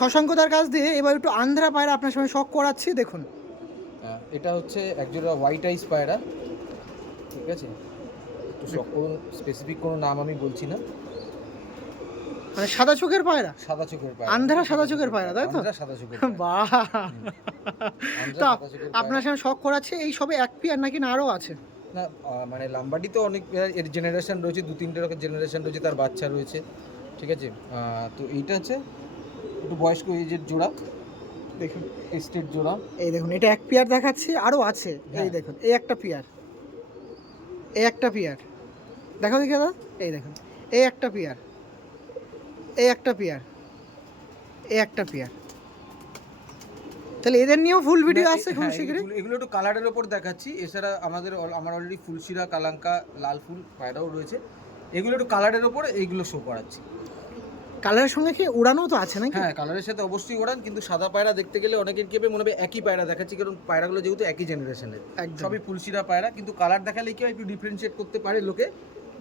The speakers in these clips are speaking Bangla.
শশাঙ্কদার কাছ দিয়ে এবার একটু আন্ধ্রা পায়রা আপনার সঙ্গে শখ করাচ্ছি, দেখুন। এটা হচ্ছে একজোড়া হোয়াইট আইস পায়রা, ঠিক আছে? একটু শখ করুন, স্পেসিফিক কোনো নাম আমি বলছি না। মানে সাদা চোখের পায়রা, সাদা চোখের পায়রা, আন্ধ্রা সাদা চোখের পায়রা, তাই তো? আন্ধ্রা সাদা চোখের বাহ! আন্ধ্রা তো সাদা চোখের পায়রা। আপনার সঙ্গে শখ করাচ্ছে এই সবে এক পেয়ার নাকি না আরও আছে? না মানে লাম্বাডি তো অনেক এর জেনারেশন রয়েছে, 2-3টে রকম জেনারেশন রয়েছে, তার বাচ্চা রয়েছে, ঠিক আছে? তো এইটা হচ্ছে একটু বয়স্ক এজের জোড়া, দেখুন স্টেট জোড়া। এই দেখুন, এটা এক পেয়ার দেখাচ্ছি, আরও আছে। এই হ্যাঁ। দেখুন, এই একটা পেয়ার, এই একটা পেয়ার দেখো দেখি দাদা, এই দেখুন এই একটা পেয়ার, এই একটা পেয়ার, এই একটা পেয়ার। তাহলে এদের নিয়েও ফুল ভিডিও আসছে খুব হ্যাঁ, শীঘ্রই। এগুলো একটু কালারের ওপর দেখাচ্ছি। এছাড়া আমার অলরেডি ফুলশিরা, কালাঙ্কা, লাল ফুল পায়রাও রয়েছে। এগুলো একটু কালারের ওপর এইগুলো শো করাচ্ছি। কালারের সঙ্গে কি উড়ানো তো আছে নাকি? হ্যাঁ, কালারের সাথে অবশ্যই ওড়ান, কিন্তু সাদা পায়রা দেখতে গেলে অনেকের কি হবে মনে হবে একই পায়রা দেখাচ্ছি, কারণ পায়রাগুলো যেহেতু একই জেনারেশনের, একদম। সবই ফুলশিরা পায়রা, কিন্তু কালার দেখালে কি হয় একটু ডিফারেন্সিয়েট করতে পারে লোকে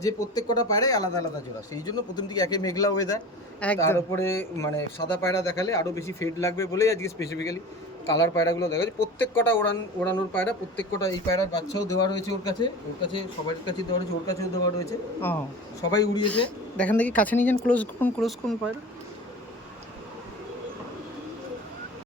যে প্রত্যেক কটা পায়রাই আলাদা আলাদা জোড়া। সেই জন্য প্রথম দিকে একে মেঘলা ওয়েদার, তার একদম। উপরে মানে সাদা পায়রা দেখালে আরও বেশি ফেড লাগবে বলেই আজকে স্পেসিফিক্যালি কালার পায়রাগুলো দেখা যাচ্ছে। প্রত্যেক কটা ওড়ানোর পায়রা, প্রত্যেক কটা। এই পায়রার বাচ্চাও দেওয়া রয়েছে ওর কাছে, সবার কাছে দেওয়া রয়েছে, ওর কাছেও দেওয়া রয়েছে, ও সবাই উড়িয়েছে। দেখেন দেখি, কাছে নিয়ে যান, ক্লোজ করুন পায়রা।